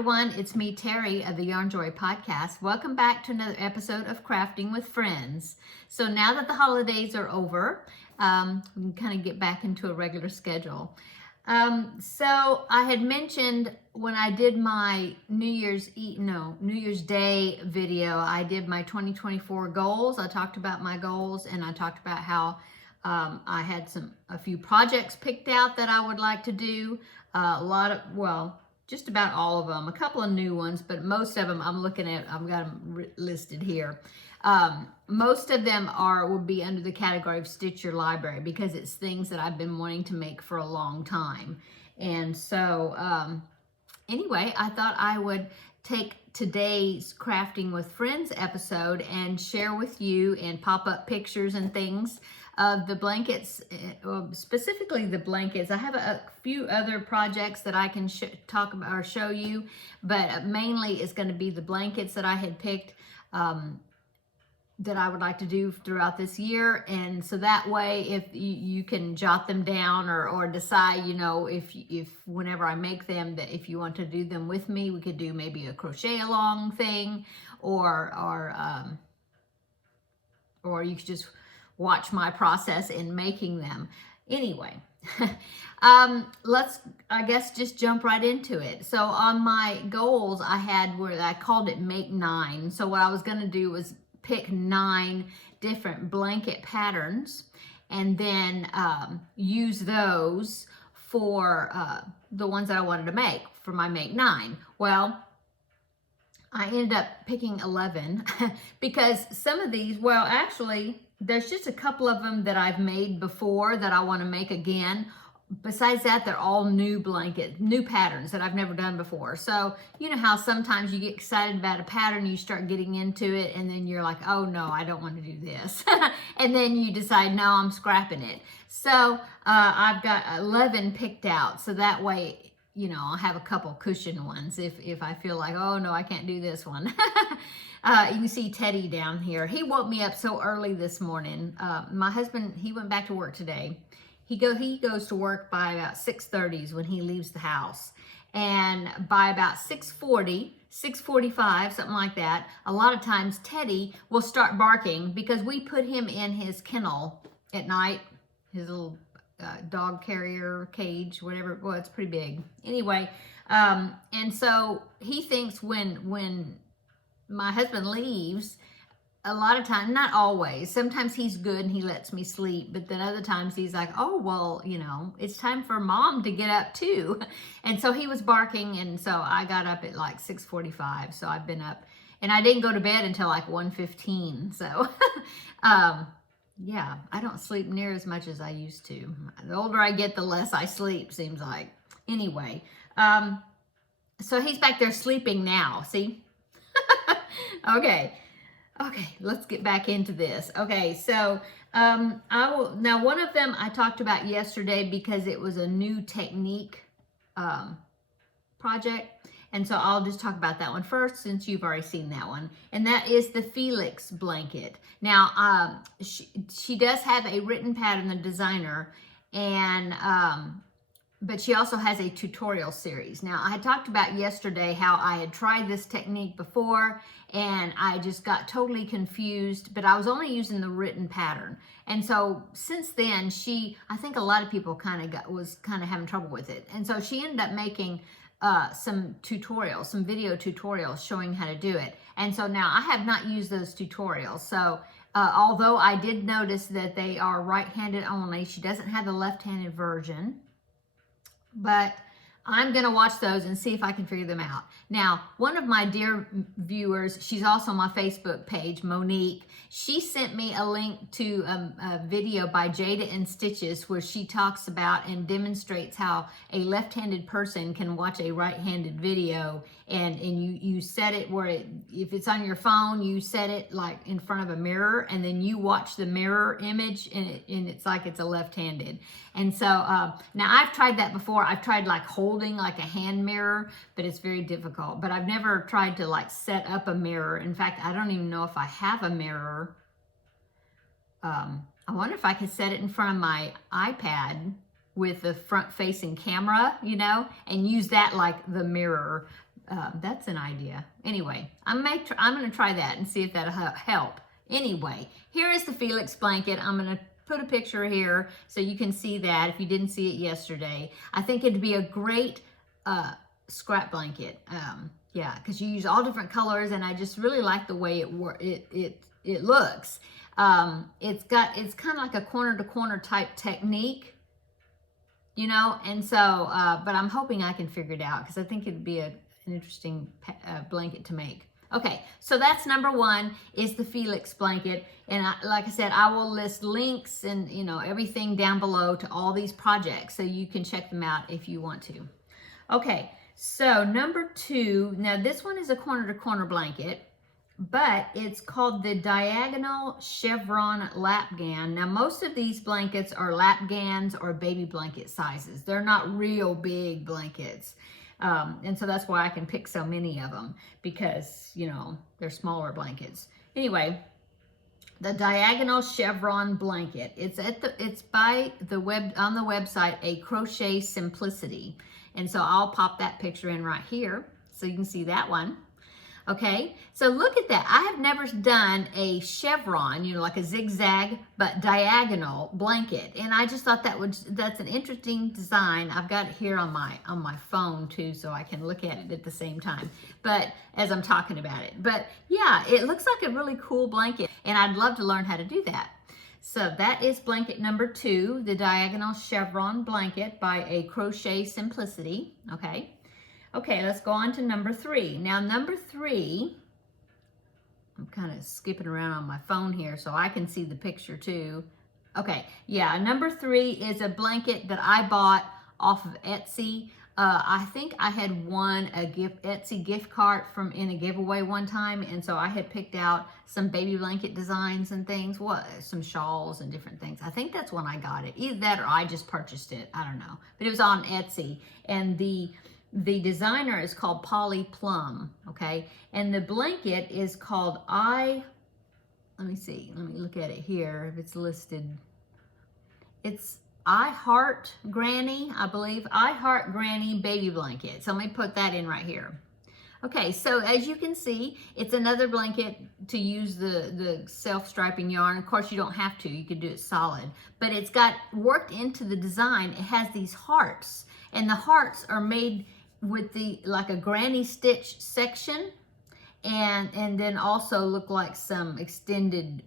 everyone, it's me, Terry of the Yarn Joy podcast. Welcome back to another episode of Crafting with Friends. So now that the holidays are over, we can kind of get back into a regular schedule. So I had mentioned when I did my New Year's Day video, I did my 2024 goals. I talked about my goals and I talked about how I had a few projects picked out that I would like to do. Just about all of them, a couple of new ones, but most of them I'm looking at, I've got them listed here. Most of them would be under the category of Stitch Your Library because it's things that I've been wanting to make for a long time. And so anyway, I thought I would take today's Crafting with Friends episode and share with you and pop up pictures and things of the blankets, specifically the blankets. I have a few other projects that I can talk about or show you, but mainly it's going to be the blankets that I had picked that I would like to do throughout this year. And so that way, if you can jot them down or decide, if whenever I make them, that if you want to do them with me, we could do maybe a crochet along thing, or you could just watch my process in making them. Anyway, let's, I guess, just jump right into it. So on my goals, I had where I called it Make 9. So what I was going to do was pick 9 different blanket patterns and then use those for the ones that I wanted to make for my Make 9. Well, I ended up picking 11 because some of these, well, actually, there's just a couple of them that I've made before that I want to make again. Besides that, they're all new patterns that I've never done before. So, you know how sometimes you get excited about a pattern, you start getting into it, and then you're like, oh no, I don't want to do this. And then you decide, no, I'm scrapping it. So I've got 11 picked out. So that way, I'll have a couple cushion ones if I feel like, oh no, I can't do this one. You can see Teddy down here. He woke me up so early this morning. My husband, he went back to work today. He goes to work by about 6:30 when he leaves the house. And by about 6:40, 6:45, something like that, a lot of times Teddy will start barking because we put him in his kennel at night, his little dog carrier cage, whatever. Well, it's pretty big. Anyway, and so he thinks when my husband leaves, a lot of times, not always, sometimes he's good and he lets me sleep, but then other times he's like, oh, well, it's time for mom to get up too. And so he was barking, and so I got up at like 6:45. So I've been up, and I didn't go to bed until like 1:15. So yeah, I don't sleep near as much as I used to. The older I get, the less I sleep, seems like. Anyway, so he's back there sleeping now, see? Okay, let's get back into this. Okay, so now one of them I talked about yesterday because it was a new technique project. And so I'll just talk about that one first since you've already seen that one. And that is the Felix blanket. Now, she does have a written pattern, the designer, and but she also has a tutorial series. Now, I had talked about yesterday how I had tried this technique before and I just got totally confused, but I was only using the written pattern. And so since then, I think a lot of people was having trouble with it. And so she ended up making some video tutorials showing how to do it. And so now I have not used those tutorials. So although I did notice that they are right-handed only, she doesn't have the left-handed version. But I'm going to watch those and see if I can figure them out. Now, one of my dear viewers, she's also on my Facebook page, Monique, she sent me a link to a video by Jada and Stitches where she talks about and demonstrates how a left-handed person can watch a right-handed video, and you set it where if it's on your phone, you set it like in front of a mirror, and then you watch the mirror image and it's like it's a left-handed. And so now I've tried that before. I've tried like holding like a hand mirror, but it's very difficult. But I've never tried to like set up a mirror. In fact, I don't even know if I have a mirror. I wonder if I could set it in front of my iPad with the front facing camera, and use that like the mirror. That's an idea. Anyway, I'm going to try that and see if that'll help. Anyway, here is the Felix blanket. I'm going to put a picture here so you can see that if you didn't see it yesterday. I think it'd be a great scrap blanket. Yeah, because you use all different colors, and I just really like the way it looks. It's kind of like a corner to corner type technique, you know, and so, but I'm hoping I can figure it out because I think it'd be an interesting blanket to make. Okay, so that's number one, is the Felix blanket. And like I said, I will list links and, you know, everything down below to all these projects so you can check them out if you want to. Okay, so number two, now this one is a corner to corner blanket, but it's called the Diagonal Chevron Lap Gan. Now, most of these blankets are lap gans or baby blanket sizes. They're not real big blankets. And so that's why I can pick so many of them, because, you know, they're smaller blankets. Anyway, the Diagonal Chevron blanket. It's by the on the website, A Crochet Simplicity. And so I'll pop that picture in right here so you can see that one. Okay, so look at that. I have never done a chevron, you know, like a zigzag, but diagonal blanket. And I just thought that's an interesting design. I've got it here on my phone too, so I can look at it at the same time, but as I'm talking about it. But yeah, it looks like a really cool blanket, and I'd love to learn how to do that. So that is blanket number two, the Diagonal Chevron blanket by A Crochet Simplicity. Okay. Okay, let's go on to number three. Now, number three, I'm kind of skipping around on my phone here so I can see the picture too. Okay, yeah, number three is a blanket that I bought off of Etsy. I think I had won a Etsy gift card in a giveaway one time, and so I had picked out some baby blanket designs and things, some shawls and different things. I think that's when I got it. Either that or I just purchased it. I don't know, but it was on Etsy, and the designer is called Polly Plum, okay? And the blanket is called let me see, let me look at it here if it's listed. It's I Heart Granny, I believe. I Heart Granny Baby Blanket. So let me put that in right here. Okay, so as you can see, it's another blanket to use the self-striping yarn. Of course, you don't have to. You could do it solid. But it's got worked into the design. It has these hearts. And the hearts are made with like a granny stitch section, and then also look like some extended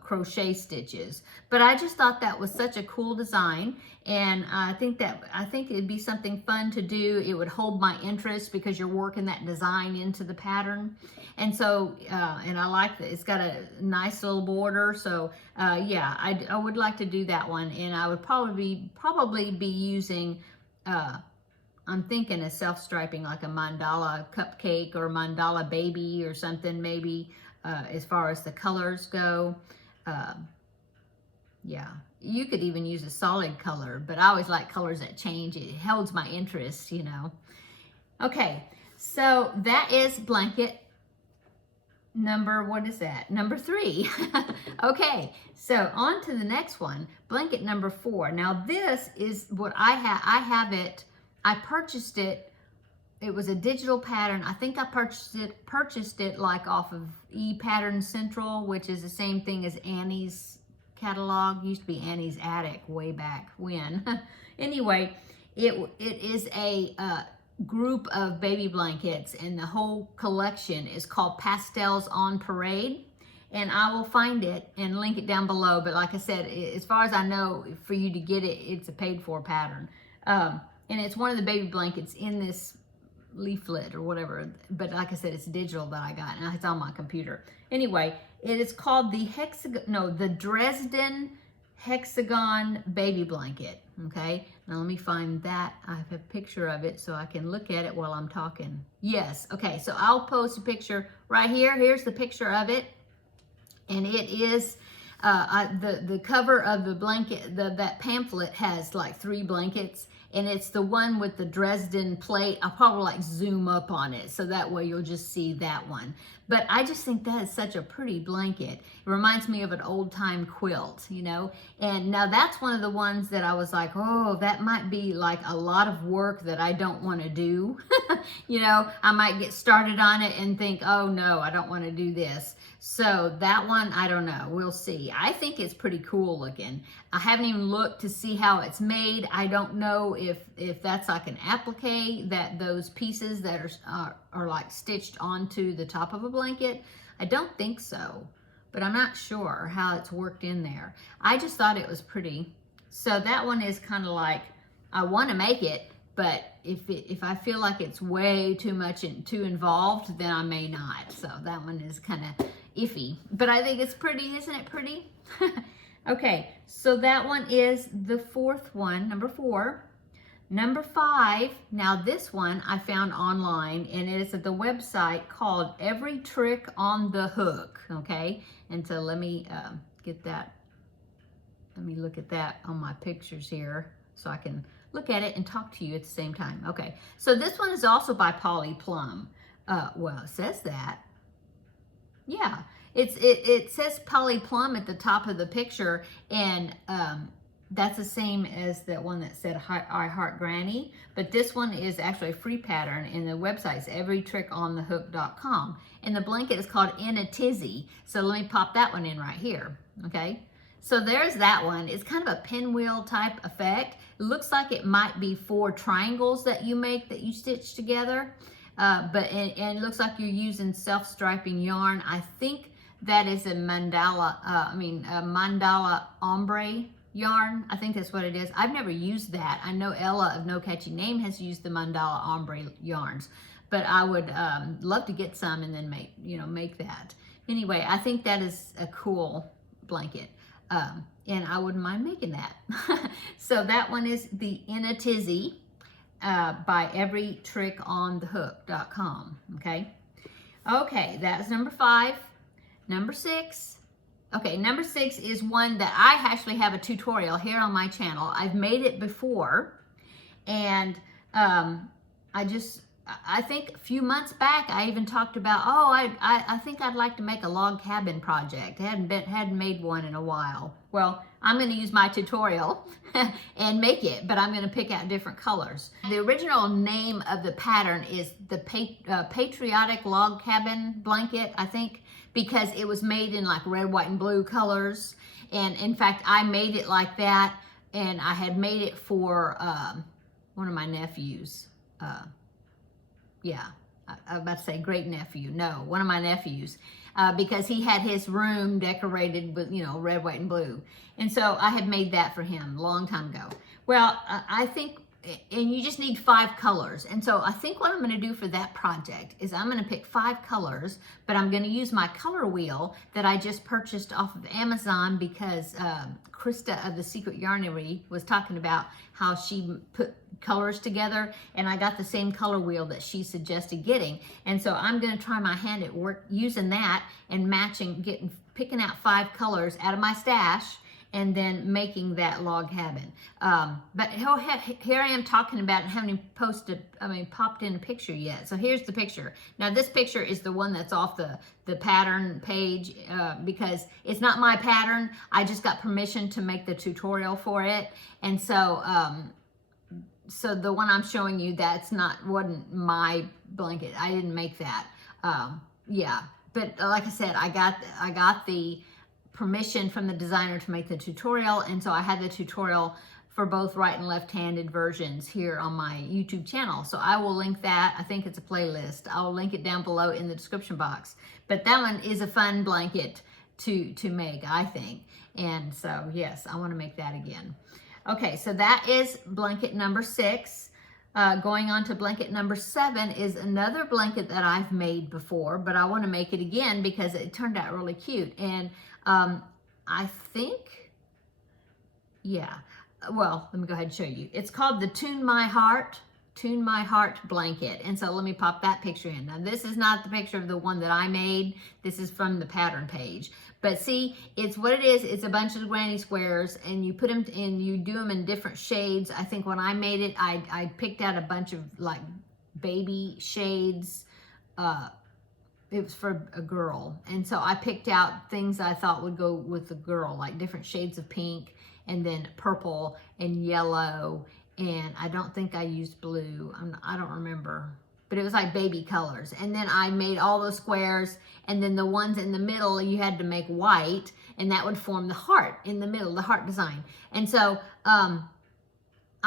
crochet stitches. But I just thought that was such a cool design, and I think it'd be something fun to do. It would hold my interest because you're working that design into the pattern. And so and I like that it's got a nice little border. So yeah, I would like to do that one, and I would probably be using I'm thinking a self-striping, like a mandala cupcake or mandala baby or something, maybe, as far as the colors go. Yeah, you could even use a solid color, but I always like colors that change. It holds my interest, you know. Okay, so that is blanket number, what is that? Number three. Okay, so on to the next one, blanket number four. Now this is what I purchased it. It was a digital pattern. I think I purchased it like off of ePattern Central, which is the same thing as Annie's catalog. Used to be Annie's Attic way back when. Anyway, it is a group of baby blankets, and the whole collection is called Pastels on Parade. And I will find it and link it down below. But like I said, as far as I know, for you to get it, it's a paid for pattern. And it's one of the baby blankets in this leaflet or whatever. But like I said, it's digital that I got, and it's on my computer. Anyway, it is called the Dresden Hexagon Baby Blanket. Okay, now let me find that. I have a picture of it so I can look at it while I'm talking. Yes, okay, so I'll post a picture right here. Here's the picture of it. And it is, the cover of the blanket, that pamphlet has like 3 blankets, and it's the one with the Dresden plate. I'll probably like zoom up on it so that way you'll just see that one. But I just think that is such a pretty blanket. It reminds me of an old time quilt, you know. And now that's one of the ones that I was like, oh, that might be like a lot of work that I don't want to do. You know, I might get started on it and think, oh no, I don't want to do this. So that one, I don't know, we'll see. I think it's pretty cool looking. I haven't even looked to see how it's made. I don't know if that's like an applique, that those pieces that are like stitched onto the top of a blanket. I don't think so, but I'm not sure how it's worked in there. I just thought it was pretty. So that one is kind of like, I want to make it, but if I feel like it's way too much and too involved, then I may not. So that one is kind of iffy, but I think it's pretty. Isn't it pretty? Okay, so that one is the fourth one, number 4. Number 5, now this one I found online, and it is at the website called Every Trick on the Hook, okay? And so let me get that, let me look at that on my pictures here so I can look at it and talk to you at the same time. Okay, so this one is also by Polly Plum. Well, it says that. Yeah, it says Polly Plum at the top of the picture, and that's the same as that one that said I Heart Granny, but this one is actually a free pattern, and the website is everytrickonthehook.com, and the blanket is called In a Tizzy. So let me pop that one in right here, okay? So there's that one. It's kind of a pinwheel type effect. It looks like it might be 4 triangles that you make, that you stitch together, but it looks like you're using self-striping yarn. I think that is a mandala, a mandala ombre yarn. I think that's what it is. I've never used that. I know Ella of No Catchy Name has used the mandala ombre yarns, but I would love to get some and then make that. Anyway, I think that is a cool blanket, and I wouldn't mind making that. So that one is the In a Tizzy by everytrickonthehook.com. Okay. Okay, that's number 5. Number 6. Okay, number 6 is one that I actually have a tutorial here on my channel. I've made it before, and I think a few months back I even talked about, oh, I think I'd like to make a log cabin project. I hadn't made one in a while. Well, I'm going to use my tutorial and make it, but I'm going to pick out different colors. The original name of the pattern is the Patriotic Log Cabin Blanket, I think, because it was made in like red, white, and blue colors. And in fact, I made it like that, and I had made it for one of my nephews. Yeah, I was about to say great nephew. No, one of my nephews, because he had his room decorated with, red, white, and blue. And so I had made that for him a long time ago. Well, I think, and you just need 5 colors. And so I think what I'm going to do for that project is I'm going to pick 5 colors, but I'm going to use my color wheel that I just purchased off of Amazon, because Krista of the Secret Yarnery was talking about how she put colors together, and I got the same color wheel that she suggested getting. And so I'm going to try my hand at work using that and picking out 5 colors out of my stash, and then making that log cabin. But here I am talking about it, haven't popped in a picture yet. So here's the picture. Now this picture is the one that's off the pattern page, because it's not my pattern. I just got permission to make the tutorial for it. And so, so the one I'm showing you, wasn't my blanket. I didn't make that. Yeah, but like I said, I got the permission from the designer to make the tutorial, and so I had the tutorial for both right and left-handed versions here on my YouTube channel. So I will link that. I think it's a playlist. I'll link it down below in the description box. But that one is a fun blanket to make, I think. And so yes, I want to make that again. Okay, so that is blanket number 6. Going on to blanket number 7 is another blanket that I've made before, but I want to make it again because it turned out really cute. And I think, yeah, well, let me go ahead and show you. It's called the Tune My Heart blanket. And so let me pop that picture in. Now this is not the picture of the one that I made. This is from the pattern page. But see, it's what it is. It's a bunch of granny squares, and you put them in, you do them in different shades. I think when I made it, I picked out a bunch of like baby shades. It was for a girl, and so I picked out things I thought would go with the girl, like different shades of pink, and then purple and yellow, and I don't think I used blue. I don't remember, but it was like baby colors. And then I made all those squares, and then the ones in the middle you had to make white, and that would form the heart in the middle, the heart design. And so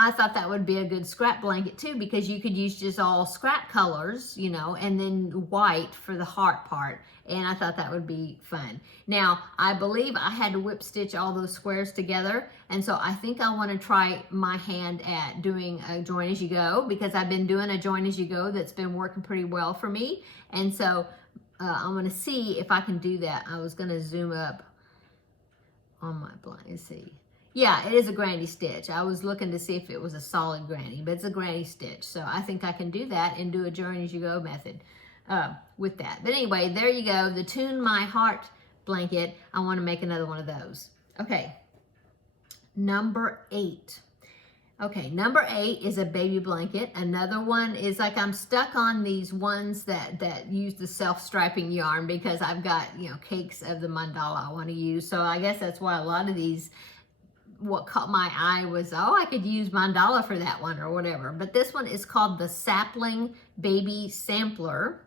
I thought that would be a good scrap blanket too, because you could use just all scrap colors, you know, and then white for the heart part. And I thought that would be fun. Now, I believe I had to whip stitch all those squares together. And so I think I want to try my hand at doing a join as you go, because I've been doing a join as you go that's been working pretty well for me. And so I'm going to see if I can do that. I was going to zoom up on my blanket. Let's see. Yeah, it is a granny stitch. I was looking to see if it was a solid granny, but it's a granny stitch. So I think I can do that and do a join as you go method with that. But anyway, there you go. The Tune My Heart blanket. I want to make another one of those. Okay, number 8. Okay, number 8 is a baby blanket. Another one is like I'm stuck on these ones that use the self-striping yarn, because I've got, you know, cakes of the mandala I want to use. So I guess that's why a lot of these, what caught my eye was, oh, I could use mandala for that one or whatever. But this one is called the Sapling Baby Sampler.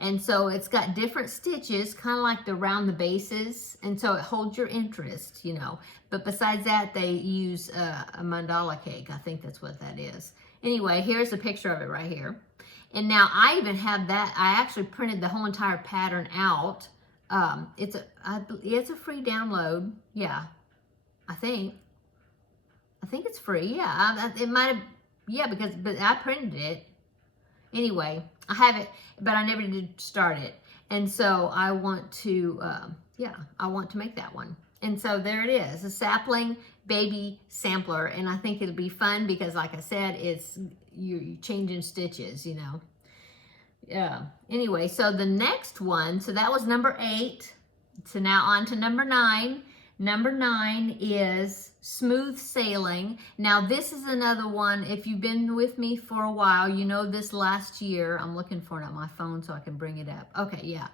And so it's got different stitches, kind of like around the bases. And so it holds your interest, you know. But besides that, they use a mandala cake. I think that's what that is. Anyway, here's a picture of it right here. And now I even have that. I actually printed the whole entire pattern out. It's a free download. Yeah, I think it's free. Yeah, it might have, yeah, but I printed it. Anyway, I have it, but I never did start it. And so I want to, I want to make that one. And so there it is, a Sapling Baby Sampler. And I think it'll be fun because, like I said, it's, you're changing stitches, you know. Yeah. Anyway, so the next one, so that was number 8. So now on to number 9. Number 9 is Smooth Sailing. Now this is another one, if you've been with me for a while, you know this last year, I'm looking for it on my phone so I can bring it up. Okay, yeah.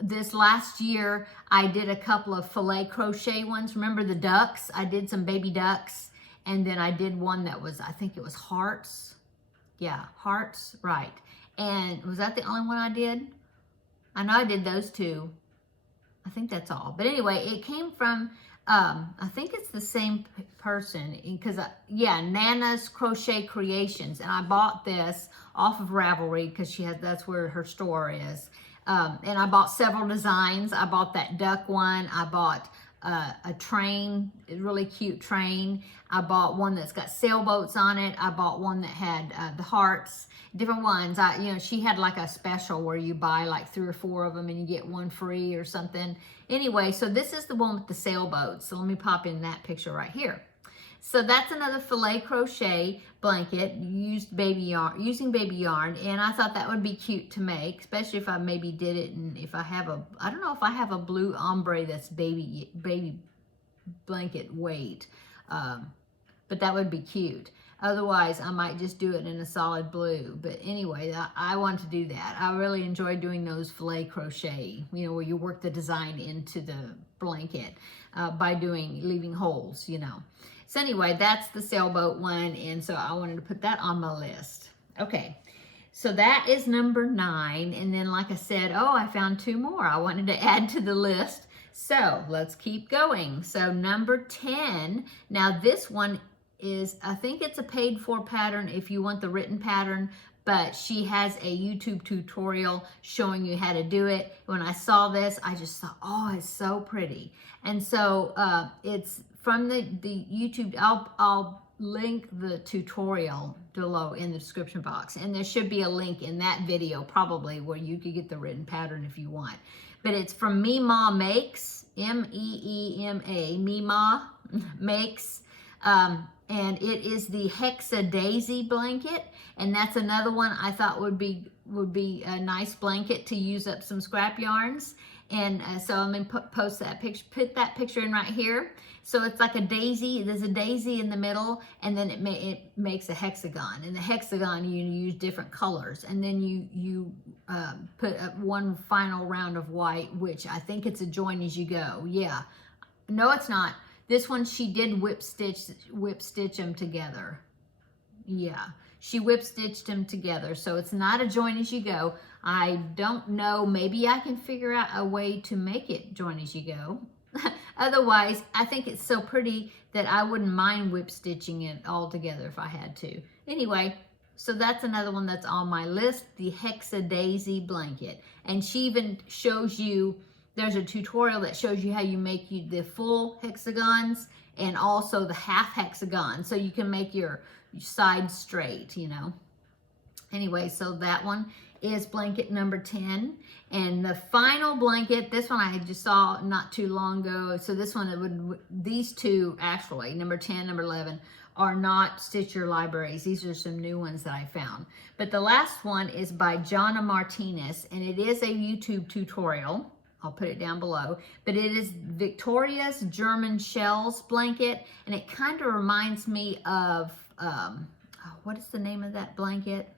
This last year, I did a couple of filet crochet ones. Remember the ducks? I did some baby ducks, and then I did one that was, I think it was hearts. Yeah, hearts, right. And was that the only one I did? I know I did those 2. I think that's all. But anyway, it came from, I think it's the same person, because, yeah, Nana's Crochet Creations. And I bought this off of Ravelry because that's where her store is. And I bought several designs. I bought that duck one. I bought a train, a really cute train. I bought one that's got sailboats on it. I bought one that had the hearts, different ones. You know, she had like a special where you buy like 3 or 4 of them and you get one free or something. Anyway, so this is the one with the sailboats. So let me pop in that picture right here. So that's another filet crochet blanket using baby yarn, and I thought that would be cute to make, especially if I maybe did it, and if I have I don't know if I have a blue ombre that's baby blanket weight, but that would be cute. Otherwise, I might just do it in a solid blue. But anyway, I want to do that. I really enjoy doing those filet crochet, you know, where you work the design into the blanket by leaving holes, you know. So anyway, that's the sailboat one, and so I wanted to put that on my list. Okay, so that is number 9, and then like I said, oh, I found 2 more I wanted to add to the list. So let's keep going. So number 10, now this one is, I think it's a paid for pattern if you want the written pattern, but she has a YouTube tutorial showing you how to do it. When I saw this, I just thought, oh, it's so pretty. And so it's from the YouTube, I'll link the tutorial below in the description box, and there should be a link in that video probably where you could get the written pattern if you want. But it's from Meema Makes, M-E-E-M-A, Meema Makes, and it is the Hexa Daisy blanket, and that's another one I thought would be a nice blanket to use up some scrap yarns. And so I'm going to post that picture, put that picture in right here. So it's like a daisy. There's a daisy in the middle, and then it makes a hexagon. And the hexagon, you use different colors. And then you put one final round of white, which I think it's a join as you go. Yeah. No, it's not. This one, she did whip stitch them together. Yeah. She whip stitched them together. So it's not a join as you go. I don't know. Maybe I can figure out a way to make it join as you go. Otherwise, I think it's so pretty that I wouldn't mind whip stitching it all together if I had to. Anyway, so that's another one that's on my list, the Hexa Daisy blanket. And she even shows you, there's a tutorial that shows you how you make the full hexagons and also the half hexagon. So you can make your side straight, you know. Anyway, so that one is blanket number 10. And the final blanket, this one I just saw not too long ago. So this one, these two actually, number 10, number 11, are not Stitch Your Libraries. These are some new ones that I found. But the last one is by Jonna Martinez, and it is a YouTube tutorial. I'll put it down below. But it is Victoria's German Shells blanket, and it kind of reminds me of, what is the name of that blanket?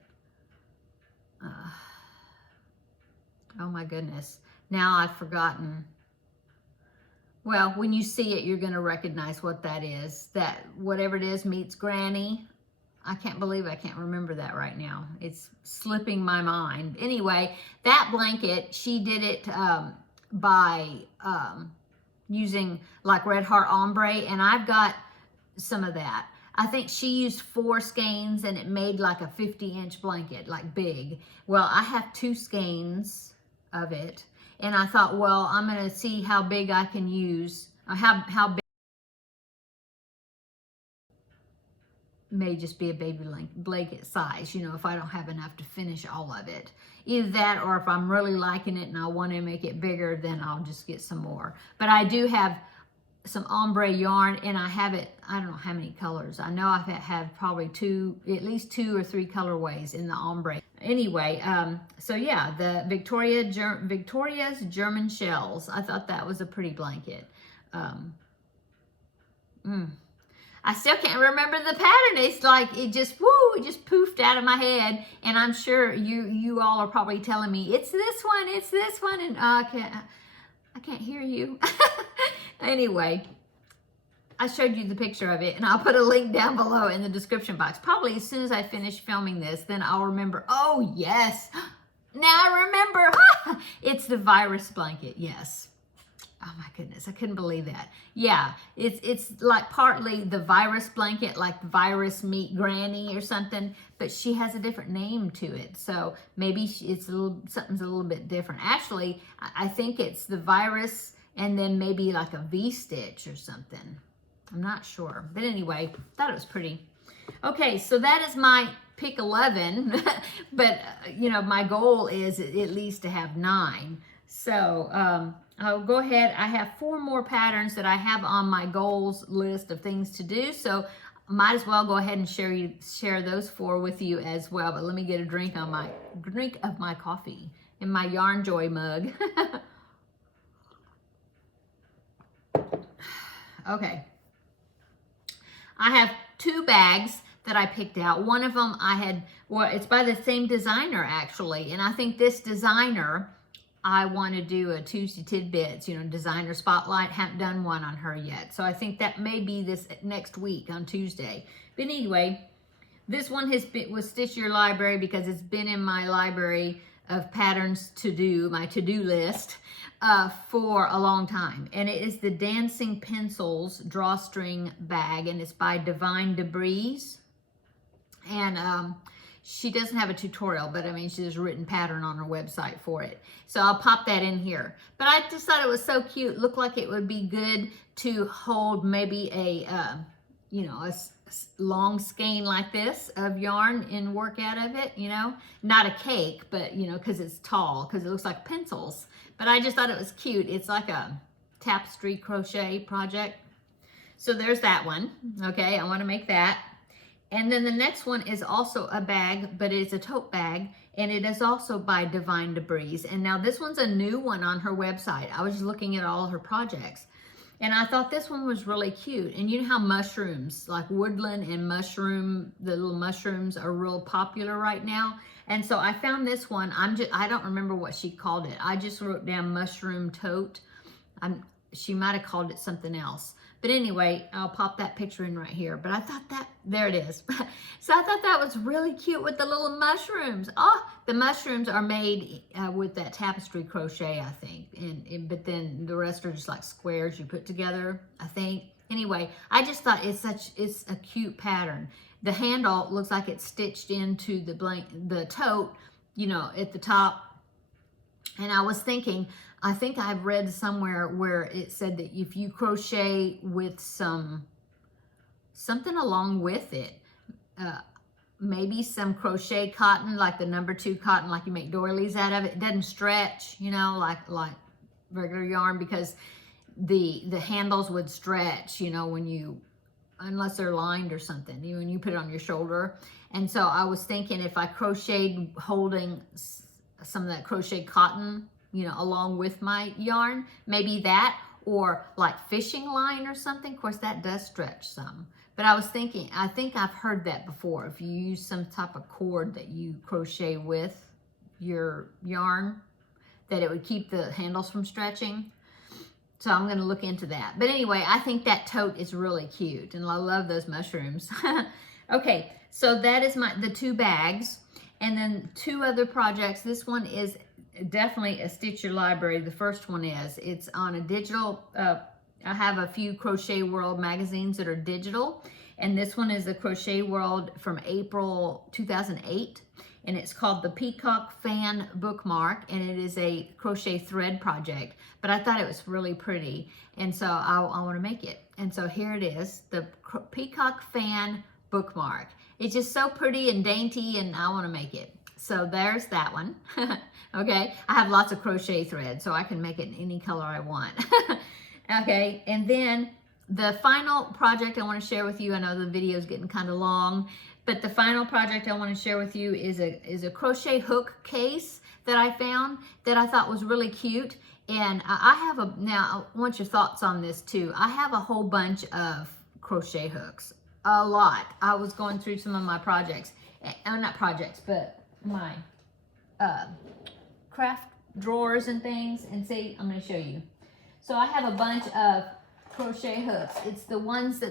Oh my goodness. Now I've forgotten. Well, when you see it, you're going to recognize what that is. That whatever it is meets Granny. I can't believe I can't remember that right now. It's slipping my mind. Anyway, that blanket, she did it by using like Red Heart Ombre, and I've got some of that. I think she used 4 skeins and it made like a 50-inch blanket, like big. Well, I have 2 skeins of it, and I thought, well, I'm going to see how big I can use, how big. May just be a baby blanket size, you know, if I don't have enough to finish all of it. Either that, or if I'm really liking it and I want to make it bigger, then I'll just get some more. But I do have some ombre yarn, and I have it, I don't know how many colors. I know I have probably at least 2 or 3 colorways in the ombre. Anyway, so yeah, the Victoria's German Shells. I thought that was a pretty blanket. I still can't remember the pattern. It's like it just poofed out of my head, and I'm sure you all are probably telling me it's this one, and I can't hear you. Anyway, I showed you the picture of it, and I'll put a link down below in the description box. Probably as soon as I finish filming this, then I'll remember. Oh yes, now I remember. It's the virus blanket. Yes. Oh my goodness, I couldn't believe that. Yeah, it's like partly the virus blanket, like virus meet Granny or something, but she has a different name to it. So maybe something's a little bit different. Actually, I think it's the virus and then maybe like a V-stitch or something. I'm not sure. But anyway, thought it was pretty. Okay, so that is my pick 11, but you know, my goal is at least to have 9. So I'll go ahead. I have 4 more patterns that I have on my goals list of things to do. So might as well go ahead and share those 4 with you as well. But let me get a drink of my coffee in my Yarn Joy mug. Okay. I have 2 bags that I picked out. One of them it's by the same designer actually. And I think this designer, I want to do a Tuesday Tidbits, you know, designer spotlight. Haven't done one on her yet. So I think that may be this next week on Tuesday. But anyway, this one was Stitch Your Library because it's been in my library of patterns to do, my to-do list, for a long time. And it is the Dancing Pencils drawstring bag, and it's by Divine Debris. And she doesn't have a tutorial, but I mean, she has a written pattern on her website for it. So I'll pop that in here. But I just thought it was so cute. Looked like it would be good to hold maybe a, you know, a long skein like this of yarn and work out of it, you know. Not a cake, but, you know, because it's tall, because it looks like pencils. But I just thought it was cute. It's like a tapestry crochet project. So there's that one. Okay, I want to make that. And then the next one is also a bag, but it's a tote bag, and it is also by Divine Debris. And now this one's a new one on her website. I was just looking at all her projects, and I thought this one was really cute. And you know how mushrooms, like woodland and mushroom, the little mushrooms are real popular right now. And so I found this one. I don't remember what she called it. I just wrote down mushroom tote. She might have called it something else. But anyway, I'll pop that picture in right here. But I thought that, there it is. So I thought that was really cute with the little mushrooms. Oh, the mushrooms are made with that tapestry crochet, I think. But then the rest are just like squares you put together, I think. Anyway, I just thought it's a cute pattern. The handle looks like it's stitched into the tote, you know, at the top. And I was thinking, I think I've read somewhere where it said that if you crochet with something along with it, maybe some crochet cotton, like the number 2 cotton, like you make doilies out of it, it doesn't stretch, you know, like regular yarn, because the handles would stretch, you know, when you, unless they're lined or something, when you put it on your shoulder. And so I was thinking if I crocheted holding some of that crochet cotton, you know, along with my yarn, maybe that, or like fishing line or something. Of course, that does stretch some. But I was thinking, I think I've heard that before. If you use some type of cord that you crochet with your yarn, that it would keep the handles from stretching. So I'm going to look into that. But anyway, I think that tote is really cute, and I love those mushrooms. Okay, so that is the 2 bags. And then 2 other projects. This one is definitely a Stitch Your Library. The first one is, it's on a digital, I have a few Crochet World magazines that are digital, and this one is the Crochet World from April 2008, and it's called the Peacock Fan Bookmark, and it is a crochet thread project, but I thought it was really pretty, and so I want to make it. And so here it is, the Peacock Fan Bookmark. It's just so pretty and dainty, and I want to make it. So there's that one. Okay, I have lots of crochet thread, so I can make it in any color I want. Okay, and then the final project I want to share with you, I know the video is getting kind of long, but the final project I want to share with you is a crochet hook case that I found that I thought was really cute. And now I want your thoughts on this too. I have a whole bunch of crochet hooks, a lot. I was going through some of my projects, not projects, but my craft drawers and things, and see, I'm going to show you. So I have a bunch of crochet hooks. It's the ones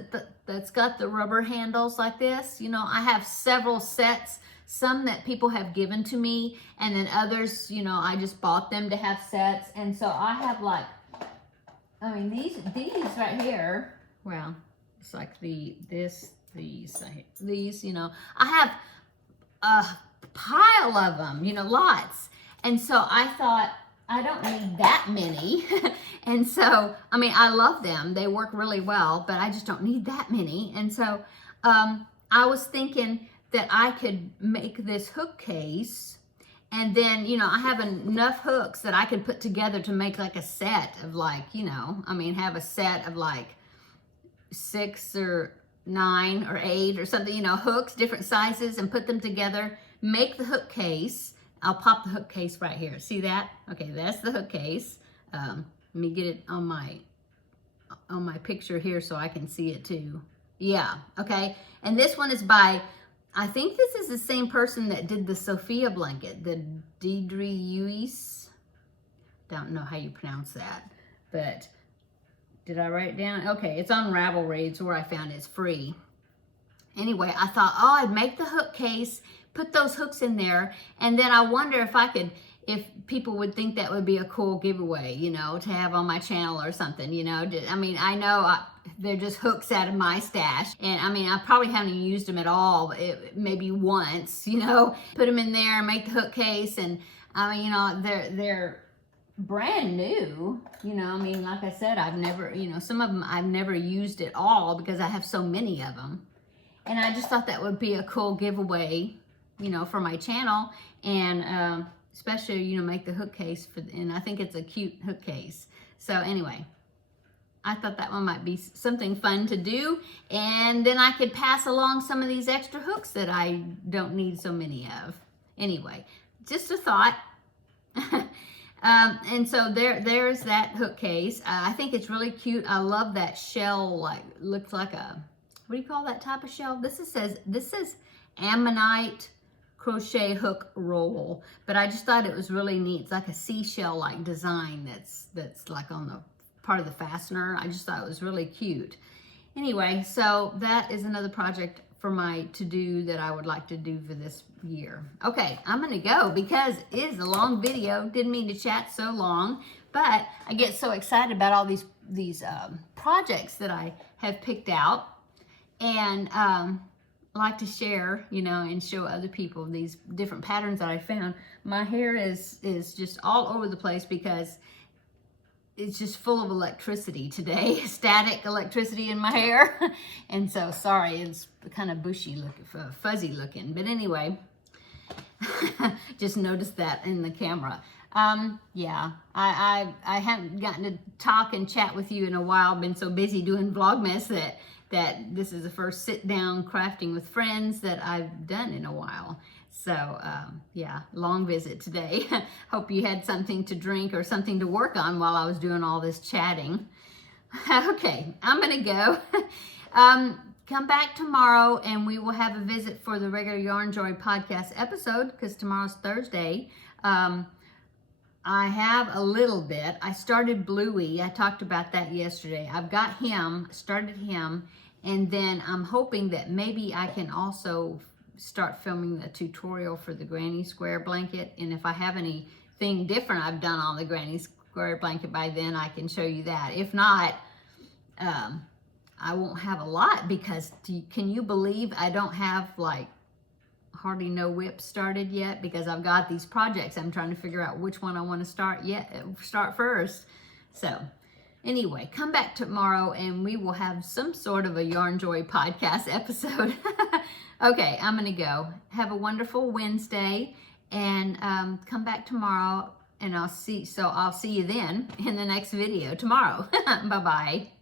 that's got the rubber handles like this. You know, I have several sets, some that people have given to me, and then others, you know, I just bought them to have sets. And so I have like, I mean, these right here, well, it's like these, you know, I have a pile of them, you know, lots. And so I thought, I don't need that many. And so, I mean, I love them. They work really well, but I just don't need that many. And so I was thinking that I could make this hook case, and then, you know, I have enough hooks that I could put together to make like a set of like, you know, I mean, have a set of like 6 or 9 or 8 or something, you know, hooks, different sizes, and put them together, make the hook case. I'll pop the hook case right here. See that? Okay, that's the hook case. Let me get it on my picture here so I can see it too. Yeah, okay. And this one is by, I think this is the same person that did the Sophia blanket, the Deidre Uis. Don't know how you pronounce that, but did I write it down? Okay, it's on Ravelry. It's where I found it. It's free. Anyway, I thought, oh, I'd make the hook case, put those hooks in there, and then I wonder if people would think that would be a cool giveaway, you know, to have on my channel or something, you know. I mean, I know they're just hooks out of my stash, and I mean, I probably haven't even used them at all, maybe once, you know. Put them in there, make the hook case, and I mean, you know, they're brand new, you know. I mean, like I said, I've never, you know, some of them I've never used at all because I have so many of them. And I just thought that would be a cool giveaway, you know, for my channel, and especially, you know, make the hook case and I think it's a cute hook case. So anyway, I thought that one might be something fun to do. And then I could pass along some of these extra hooks that I don't need so many of. Anyway, just a thought. And so there's that hook case. I think it's really cute. I love that shell, like looks like a, what do you call that type of shell? This says ammonite crochet hook roll, but I just thought it was really neat. It's like a seashell like design that's like on the part of the fastener. I just thought it was really cute. Anyway, so that is another project for my to-do that I would like to do for this year. Okay, I'm gonna go because it is a long video. Didn't mean to chat so long, but I get so excited about all these projects that I have picked out, and like to share, you know, and show other people these different patterns that I found. My hair is just all over the place because it's just full of electricity today, static electricity in my hair. And so, sorry, it's kind of bushy looking, fuzzy looking. But anyway, just noticed that in the camera. Yeah, I haven't gotten to talk and chat with you in a while. Been so busy doing Vlogmas that this is the first sit down crafting with friends that I've done in a while. So yeah, long visit today. Hope you had something to drink or something to work on while I was doing all this chatting. Okay, I'm gonna go. Come back tomorrow and we will have a visit for the regular Yarn Joy podcast episode because tomorrow's Thursday. I have a little bit. I started Bluey. I talked about that yesterday. I've got him, started him, and then I'm hoping that maybe I can also start filming the tutorial for the granny square blanket, and if I have anything different I've done on the granny square blanket by then, I can show you that. If not, I won't have a lot because can you believe I don't have like hardly no whips started yet because I've got these projects. I'm trying to figure out which one I want to start first. So anyway, come back tomorrow and we will have some sort of a Yarn Joy podcast episode. Okay, I'm gonna go. Have a wonderful Wednesday and come back tomorrow and I'll see you then in the next video tomorrow. Bye-bye.